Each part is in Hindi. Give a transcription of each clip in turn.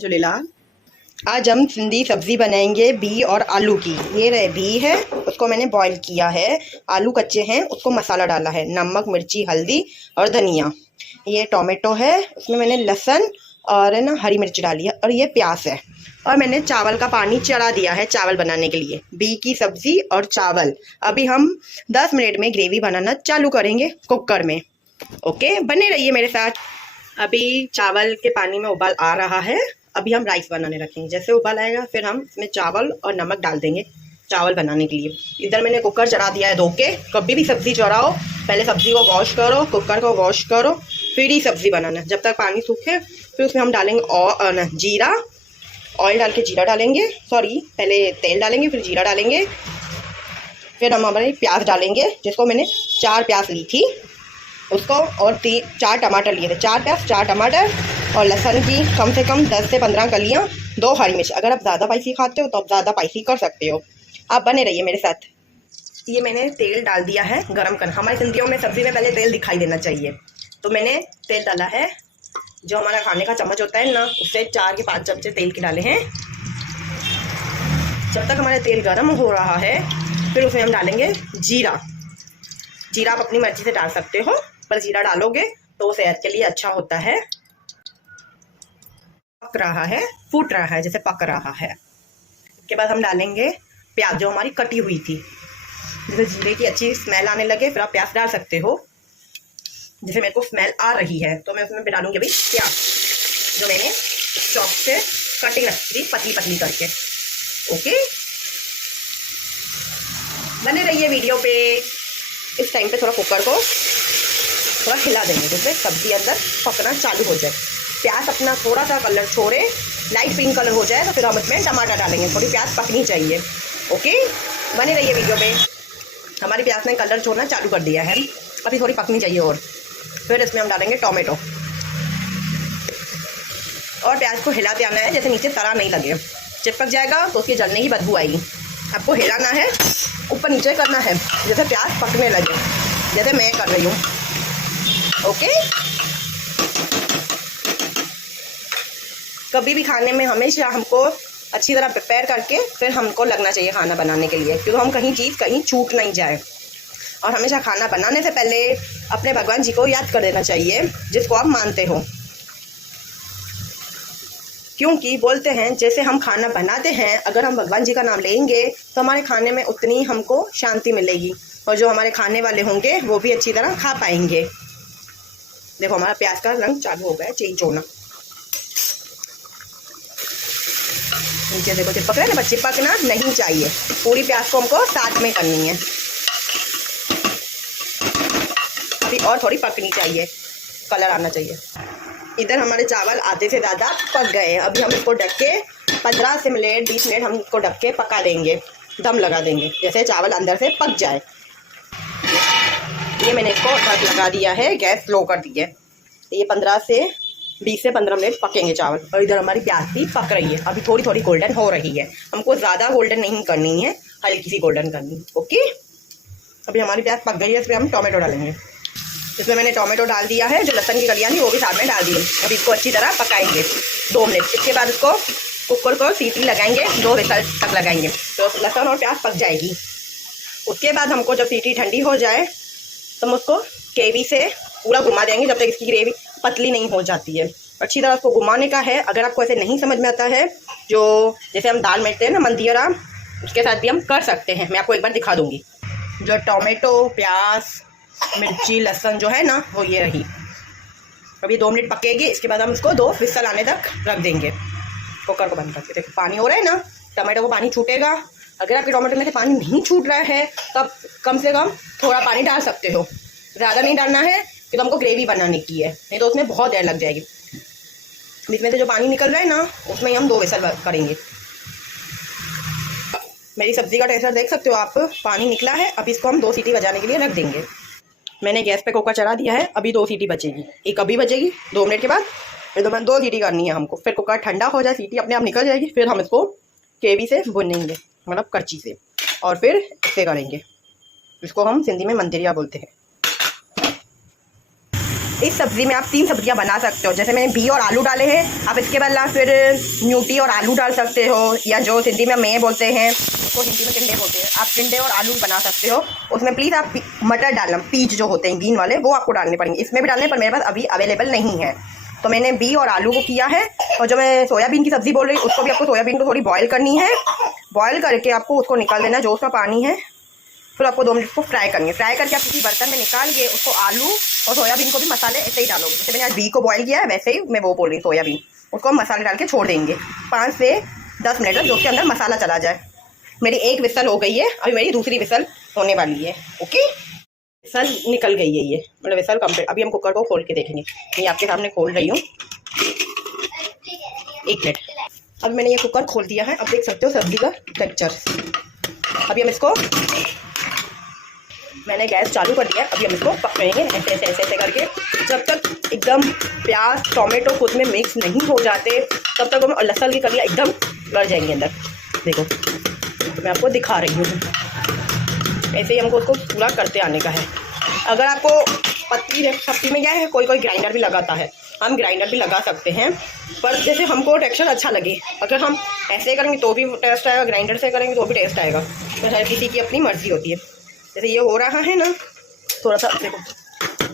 झूलेलाल। आज हम सिंधी सब्ज़ी बनाएंगे बी और आलू की। ये रहे बी है, उसको मैंने बॉईल किया है। आलू कच्चे हैं, उसको मसाला डाला है, नमक मिर्ची हल्दी और धनिया। ये टोमेटो है, उसमें मैंने लहसुन और है ना हरी मिर्च डाली है, और ये प्याज है। और मैंने चावल का पानी चढ़ा दिया है चावल बनाने के लिए। बी की सब्ज़ी और चावल। अभी हम 10 मिनट में ग्रेवी बनाना चालू करेंगे कुकर में। ओके, बने रहिए मेरे साथ। अभी चावल के पानी में उबाल आ रहा है। अभी हम राइस बनाने रखेंगे। जैसे उबाल आएगा फिर हम इसमें चावल और नमक डाल देंगे चावल बनाने के लिए। इधर मैंने कुकर चढ़ा दिया है धो के। कभी भी सब्ज़ी चढ़ाओ, पहले सब्ज़ी को वॉश करो, कुकर को वॉश करो, फिर ही सब्ज़ी बनाना। जब तक पानी सूखे फिर उसमें हम डालेंगे और जीरा, ऑयल डाल के जीरा डालेंगे, पहले तेल डालेंगे फिर जीरा डालेंगे। फिर हम हमारे प्याज डालेंगे, जिसको मैंने 4 प्याज ली थी उसको, और 4 टमाटर लिए थे। 4 प्याज 4 टमाटर, और लहसुन की कम से कम 10 से 15 कलियाँ, 2 हरी मिर्च। अगर आप ज़्यादा स्पाइसी खाते हो तो आप ज़्यादा स्पाइसी कर सकते हो। आप बने रहिए मेरे साथ। ये मैंने तेल डाल दिया है गरम कर। हमारे सिंधियों में सब्ज़ी में पहले तेल दिखाई देना चाहिए, तो मैंने तेल डाला है। जो हमारा खाने का चम्मच होता है ना, उससे 4 के 5 चमचे तेल के डाले हैं। जब तक हमारा तेल गर्म हो रहा है फिर उसमें हम डालेंगे जीरा। जीरा आप अपनी मर्जी से डाल सकते हो, पर जीरा डालोगे तो वो सेहत के लिए अच्छा होता है। पक रहा है, फूट रहा है, जैसे पक रहा है। उसके बाद हम डालेंगे प्याज जो हमारी कटी हुई थी। जैसे जीरे की अच्छी स्मेल आने लगे फिर आप प्याज डाल सकते हो। जैसे मेरे को स्मेल आ रही है तो मैं उसमें डालूंगी अभी प्याज, जो मैंने चॉप से कटिंग रखी थी पतली पतली करके। ओके, बने रहिए वीडियो पे। इस टाइम पे थोड़ा कुकर को थोड़ा हिला देंगे, जिससे सब्जी अंदर पकना चालू हो जाए। प्याज अपना थोड़ा सा कलर छोड़े, लाइट पिंक कलर हो जाए तो फिर हम इसमें टमाटर डालेंगे। थोड़ी प्याज पकनी चाहिए। ओके, बने रहिए वीडियो पे। हमारी प्याज ने कलर छोड़ना चालू कर दिया है, अभी थोड़ी पकनी चाहिए और। फिर इसमें हम डालेंगे टोमेटो, और प्याज को हिलाते आना है, जैसे नीचे तरा नहीं लगे। चिपक जाएगा तो उसकी जलने की बदबू आएगी। आपको हिलाना है, ऊपर नीचे करना है, जैसे प्याज पकने लगे, जैसे मैं कर रही हूँ। ओके, कभी भी खाने में हमेशा हमको अच्छी तरह प्रिपेयर करके फिर हमको लगना चाहिए खाना बनाने के लिए, क्योंकि हम कहीं छूट नहीं जाए। और हमेशा खाना बनाने से पहले अपने भगवान जी को याद कर देना चाहिए, जिसको आप मानते हो। क्योंकि बोलते हैं जैसे हम खाना बनाते हैं, अगर हम भगवान जी का नाम लेंगे तो हमारे खाने में उतनी हमको शांति मिलेगी, और जो हमारे खाने वाले होंगे वो भी अच्छी तरह खा पाएंगे। देखो हमारा प्याज का रंग चालू हो गया है चेंज होना। नीचे देखो चिपक रहा है ना, चिपकना नहीं चाहिए। पूरी प्याज को हमको साथ में करनी है, अभी और थोड़ी पकनी चाहिए, कलर आना चाहिए। इधर हमारे चावल आधे से ज़्यादा पक गए हैं। अभी हम इसको ढक के 15 से 20 मिनट हम इसको ढक के पका देंगे, दम लगा देंगे, जैसे चावल अंदर से पक जाए। ये मैंने इसको ढक लगा दिया है, गैस स्लो कर दी है। ये 20 से 15 मिनट पकेंगे चावल। और इधर हमारी प्याज भी पक रही है, अभी थोड़ी थोड़ी गोल्डन हो रही है। हमको ज़्यादा गोल्डन नहीं करनी है, हल्की सी गोल्डन करनी है। ओके, अभी हमारी प्याज पक गई है, इसमें हम टोमेटो डालेंगे। इसमें मैंने टोमेटो डाल दिया है, जो लहसुन की कलियाँ थी वो भी साथ में डाल दी है। अभी इसको अच्छी तरह पकाएंगे 2 मिनट। इसके बाद इसको कुकर को सीटी लगाएंगे, 2 विसल तक लगाएंगे तो लहसुन और प्याज पक जाएगी। उसके बाद हमको जब सीटी ठंडी हो जाए तो हम उसको केवी से पूरा घुमा देंगे, जब तक इसकी ग्रेवी पतली नहीं हो जाती है। अच्छी तरह उसको घुमाने का है। अगर आपको ऐसे नहीं समझ में आता है, जो जैसे हम दाल मेटते हैं ना मंदिरा, उसके साथ भी हम कर सकते हैं। मैं आपको एक बार दिखा दूँगी। जो टोमेटो प्याज मिर्ची लहसुन जो है ना, वो ये रही। अभी 2 मिनट पकेगी, इसके बाद हम इसको 2 विसल आने तक रख देंगे। कुकर को बंद करके देखो पानी हो रहा है ना, टमाटो को पानी छूटेगा। अगर आपके टमाटर में से पानी नहीं छूट रहा है तो आप कम से कम थोड़ा पानी डाल सकते हो, ज़्यादा नहीं डालना है, कि तो हमको ग्रेवी बनाने की है, नहीं तो उसमें बहुत देर लग जाएगी। इसमें से जो पानी निकल रहा है ना, उसमें हम 2 विसल करेंगे। मेरी सब्ज़ी का टेक्सचर देख सकते हो आप, पानी निकला है। अभी इसको हम 2 सीटी बजाने के लिए रख देंगे। मैंने गैस पे कुकर चढ़ा दिया है, अभी 2 सीटी बचेगी। एक अभी बचेगी 2 मिनट के बाद, फिर 2 सीटी करनी है हमको। फिर कुकर ठंडा हो जाए, सीटी अपने आप निकल जाएगी, फिर हम इसको केवी से भुनेंगे, मतलब करची से, और फिर इससे करेंगे। इसको हम सिंधी में मंदिरिया बोलते हैं। इस सब्ज़ी में आप 3 सब्जियां बना सकते हो। जैसे मैंने बी और आलू डाले हैं, आप इसके बदला फिर न्यूटी और आलू डाल सकते हो, या जो सिंधी में मैं बोलते हैं उसको हिंदी में टिंडे बोलते हैं, आप टिंडे और आलू बना सकते हो। उसमें प्लीज़ आप मटर डालना, पीच जो होते हैं ग्रीन वाले, वो आपको डालने पड़ेंगे। इसमें भी डालने पर मेरे पास अभी अवेलेबल नहीं है, तो मैंने बी और आलू को किया है। और जो मैं सोयाबीन की सब्ज़ी बोल रही हूँ, उसको भी आपको सोयाबीन को थोड़ी बॉयल करनी है। बॉयल करके आपको उसको निकाल देना जो उसका पानी है, फिर आपको 2 मिनट को फ्राई करनी है। फ्राई करके आप किसी बर्तन में निकाल के उसको आलू और सोयाबीन को भी मसाले ऐसे ही डालोगे। जैसे मैंने आज बी को बॉयल किया है, वैसे ही मैं वो बोल रही हूँ सोयाबीन, उसको मसाले डाल के छोड़ देंगे 5 से 10 मिनट तक, जो उसके अंदर मसाला चला जाए। मेरी 1 विसल हो गई है, अभी मेरी दूसरी विसल होने वाली है। ओके, विसल निकल गई है, ये मतलब विसल कंप्लीट। अभी हम कुकर को खोल के देखेंगे। मैं आपके सामने खोल रही हूँ, 1 मिनट। अब मैंने ये कुकर खोल दिया है, अब देख सकते हो सब्जी का टेक्सचर। अभी हम इसको, मैंने गैस चालू कर दिया है, अभी हम इसको पकाएंगे ऐसे ऐसे ऐसे ऐसे करके, जब तक एकदम प्याज टोमेटो खुद में मिक्स नहीं हो जाते तब तक हम, लहसुन की कलियाँ एकदम गड़ जाएंगे अंदर। देखो तो मैं आपको दिखा रही हूँ, ऐसे ही हमको उसको पूरा करते आने का है। अगर आपको पत्ती सब्जी में क्या है, कोई कोई ग्राइंडर भी लगाता है, हम ग्राइंडर भी लगा सकते हैं, पर जैसे हमको टेक्सचर अच्छा लगे। अगर हम ऐसे करेंगे तो भी टेस्ट आएगा, ग्राइंडर से करेंगे तो भी टेस्ट आएगा, तो हर किसी की अपनी मर्जी होती है। जैसे ये हो रहा है ना, थोड़ा सा देखो,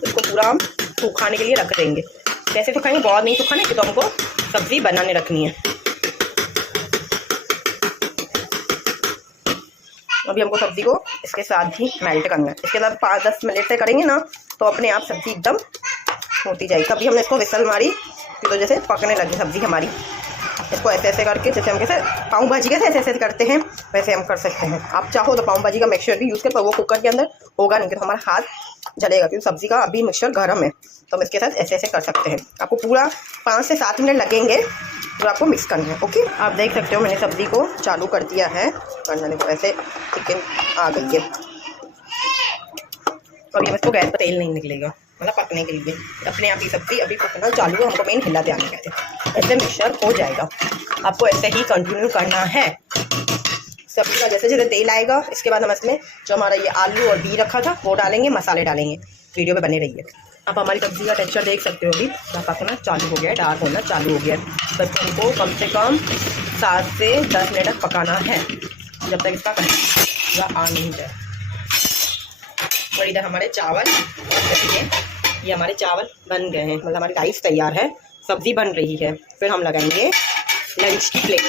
इसको पूरा हम सुखाने के लिए रख देंगे। कैसे सुखाएंगे, बहुत नहीं सुखाने की, तो हमको सब्ज़ी बनाने रखनी है। अभी हमको सब्ज़ी को इसके साथ ही मेल्ट करना है। इसके बाद 5-10 मिनट से करेंगे ना, तो अपने आप सब्ज़ी एकदम होती जाएगी। तभी हमने इसको विसल मारी कि तो जैसे पकने लगी सब्ज़ी हमारी। इसको ऐसे ऐसे करके, जैसे हम कैसे पाव भाजी कैसे ऐसे ऐसे करते हैं, वैसे हम कर सकते हैं। आप चाहो तो पाव भाजी का मिक्सचर भी यूज़ कर, पर वो कुकर के अंदर होगा नहीं, तो हमारा हाथ जलेगा, क्योंकि सब्ज़ी का अभी मिक्सचर गर्म है। तो हम इसके साथ ऐसे ऐसे कर सकते हैं। आपको पूरा 5 से 7 मिनट लगेंगे जो आपको मिक्स करना है। ओके, आप देख सकते हो मैंने सब्ज़ी को चालू कर दिया है करने को, ऐसे चिकन आ गई है। अभी हम इसको गैस पर तेल नहीं निकलेगा, मतलब पकने के लिए अपने आप ही सब्ज़ी अभी पकना चालू है, हमको मेन हिलाते आने कहते हैं। ऐसे मिक्सचर हो जाएगा, आपको ऐसे ही कंटिन्यू करना है सब्ज़ी का। जैसे जैसे तेल आएगा, इसके बाद हम इसमें जो हमारा ये आलू और बी रखा था वो डालेंगे, मसाले डालेंगे। वीडियो में बने रहिए। आप हमारी सब्ज़ी का टेक्सचर देख सकते हो, अभी पकना चालू हो गया है, डार्क होना चालू हो गया है। बस हमको कम से कम 7 से 10 मिनट तक पकाना है, जब तक इसका पूरा आ नहीं जाए। और इधर हमारे चावल, ये हमारे चावल बन गए हैं, मतलब हमारी राइस तैयार है, सब्ज़ी बन रही है। फिर हम लगाएंगे लंच की प्लेट।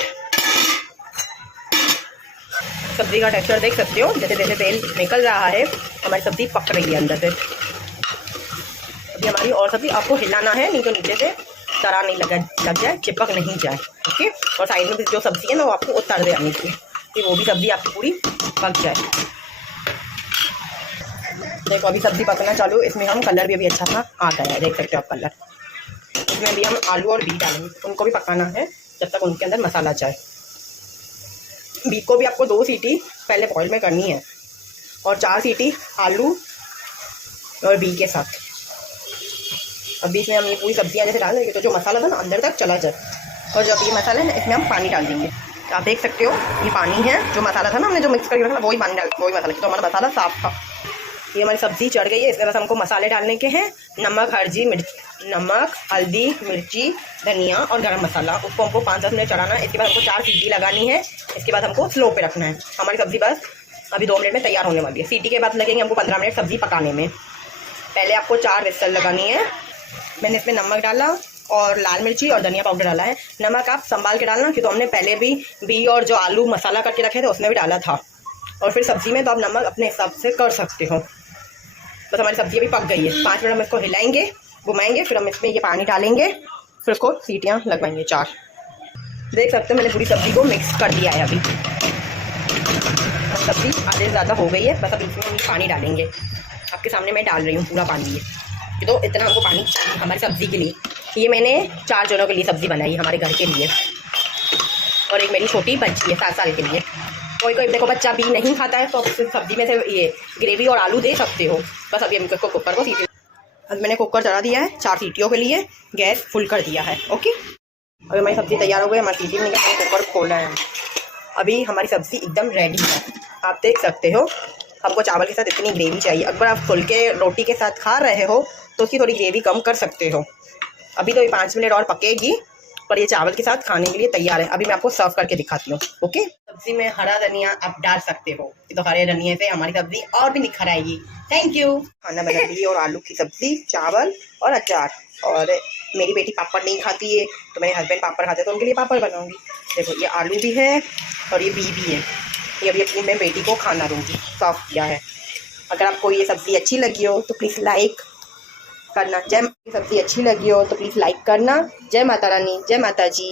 सब्ज़ी का टेक्सचर देख सकते हो, जैसे जैसे तेल निकल रहा है हमारी सब्ज़ी पक रही है अंदर से। अभी हमारी और सब्ज़ी आपको हिलाना है, नहीं तो नीचे से तरा नहीं लग जाए, चिपक नहीं जाए। ओके, और साइड में भी जो सब्ज़ी है ना वो आपको उतार दे आने की, कि वो भी सब्ज़ी आपकी पूरी पक जाए। देखो अभी सब्ज़ी पकना चालू, इसमें हम कलर भी अभी अच्छा सा आ गया है, देख सकते हो आप कलर। इसमें भी हम आलू और बी डालेंगे, उनको भी पकाना है जब तक उनके अंदर मसाला जाए। बी को भी आपको 2 सीटी पहले बॉईल में करनी है, और 4 सीटी आलू और बी के साथ। अब बीच में हम ये पूरी सब्जियां जैसे डाल देंगे, तो जो मसाला था ना अंदर तक चला जाए। और जब ये मसाला है इसमें हम पानी डाल देंगे। तो आप देख सकते हो ये पानी है, जो मसाला था ना हमने जो मिक्स करके रखा, वही पानी डाल, वही मसाला, तो हमारा मसाला साफ था। ये हमारी सब्ज़ी चढ़ गई है, इसके बाद हमको मसाले डालने के हैं। नमक, हल्दी, मिर्ची, धनिया और गरम मसाला। उसको हमको 5-10 मिनट चढ़ाना है। इसके बाद हमको 4 सीटी लगानी है। इसके बाद हमको स्लो पे रखना है। हमारी सब्ज़ी बस अभी 2 मिनट में तैयार होने वाली है। सीटी के बाद लगेंगे हमको 15 मिनट सब्ज़ी पकाने में। पहले आपको 4 विसल लगानी है। मैंने इसमें नमक डाला और लाल मिर्ची और धनिया पाउडर डाला है। नमक आप संभाल के डालना, क्योंकि तो हमने पहले भी बी और जो आलू मसाला करके रखे थे उसमें भी डाला था। और फिर सब्ज़ी में तो आप नमक अपने हिसाब से कर सकते हो। बस हमारी सब्ज़ी अभी पक गई है। 5 मिनट हम इसको हिलाएंगे, घुमाएंगे, फिर हम इसमें ये पानी डालेंगे, फिर उसको सीटियाँ लगवाएंगे 4। देख सकते हो मैंने पूरी सब्ज़ी को मिक्स कर दिया है। अभी सब्ज़ी आधे से ज़्यादा हो गई है, बस अब इसमें हम पानी डालेंगे। आपके सामने मैं डाल रही हूँ पूरा पानी। ये तो इतना हमको पानी चाहिए हमारी सब्ज़ी के लिए। ये मैंने 4 जनों के लिए सब्ज़ी बनाई है, हमारे घर के लिए, और एक मेरी छोटी बच्ची है 7 साल के लिए। कोई कोई देखो बच्चा भी नहीं खाता है, तो सब्ज़ी में से ये ग्रेवी और आलू दे सकते हो। बस अभी हम इसको कुकर को सीटी, अब मैंने कुकर चढ़ा दिया है 4 सीटियों के लिए, गैस फुल कर दिया है। ओके, अभी हमारी सब्ज़ी तैयार हो गई, हमारी सीटी में कुकर खोल रहे हैं। अभी हमारी सब्ज़ी एकदम रेडी है, आप देख सकते हो। हमको चावल के साथ इतनी ग्रेवी चाहिए। अगर आप फुलके रोटी के साथ खा रहे हो तो उसकी थोड़ी ग्रेवी कम कर सकते हो। अभी तो ये 5 मिनट और पकेगी, पर ये चावल के साथ खाने के लिए तैयार है। अभी मैं आपको सर्व करके दिखाती हूँ। ओके, सब्जी में हरा धनिया आप डाल सकते हो, तो हरे धनिया से हमारी सब्जी और भी निखर आएगी। Thank you. खाना बना दी और आलू की सब्जी, चावल और अचार। और मेरी बेटी पापड़ नहीं खाती है, तो मेरे हस्बैंड पापड़ खाते हैं, तो उनके लिए पापड़ बनाऊंगी। देखो ये आलू भी है और ये बी भी है। ये अभी अपनी मैं बेटी को खाना दूंगी, सर्व किया है। अगर आपको ये सब्ज़ी अच्छी लगी हो तो प्लीज़ लाइक करना। सब्ज़ी अच्छी लगी हो तो प्लीज़ लाइक करना। जय माता रानी, जय माता जी।